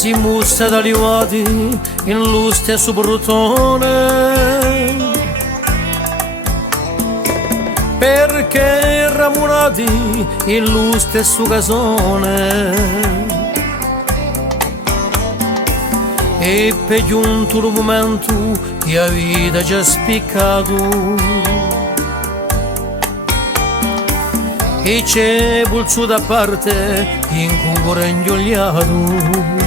si mostra d'aliuati in lo stesso portone, perché ramurati in lo stesso casone. E per giunto un momento che la vita ci ha spiccato, e c'è pulso da parte in cuore ingioliato.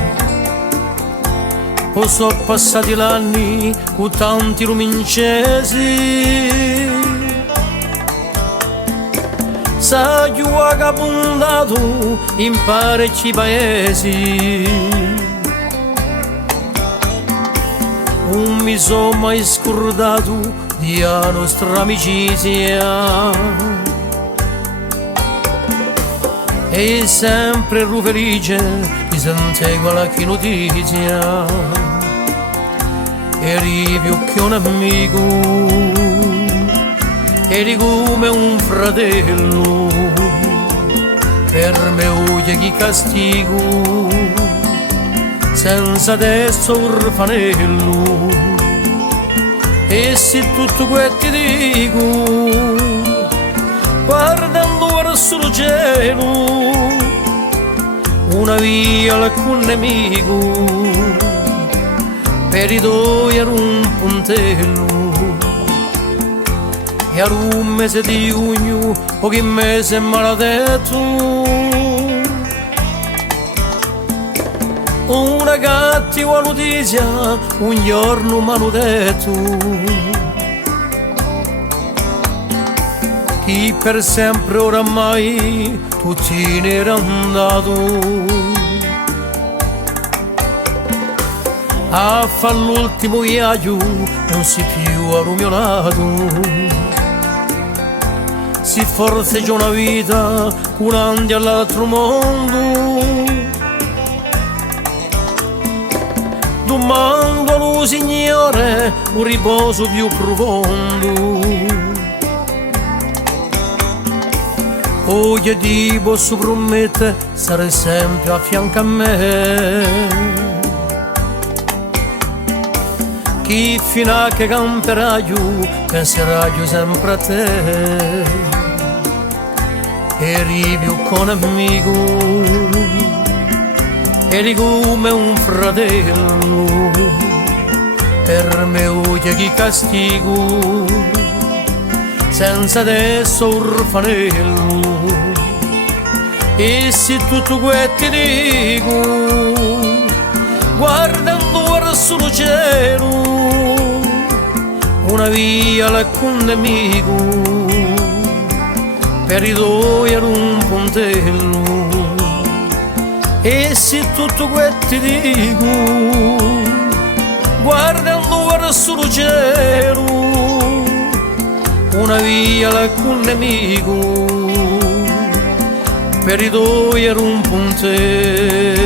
O sono passati gli anni con tanti lumincesi, sa più vagabondato in parecchi paesi. Non mi sono mai scordato della nostra amicizia, e sempre ero felice di sentire qualche notizia. Eri più che un amico, eri come un fratello, per me oggi chi castigo, senza adesso orfanello. E se tutto quello ti dico, guardando verso il cielo, una via alcun nemico, per i due era un puntello. E era un mese di giugno, pochi mesi maledetto, una cattiva notizia un giorno m'hanno detto, che per sempre oramai tutti ne era andato a fare l'ultimo viaggio, non si più arrumiolato. Si forse c'è una vita curante all'altro mondo, domando allo Signore un riposo più profondo. Oggi ti posso promettere, sarai sempre a fianco a me, chi fino a che camperai penserai sempre a te. Eri più con amico, eri come un fratello, per me oggi chi castigo, senza adesso orfanello. E se tutto quello ti dico, guardando verso il cielo, una via alcun nemico, per i due era un pontello. E se tutto quello ti dico, guardando verso il cielo, una via alcun nemico, per i due era un pontello.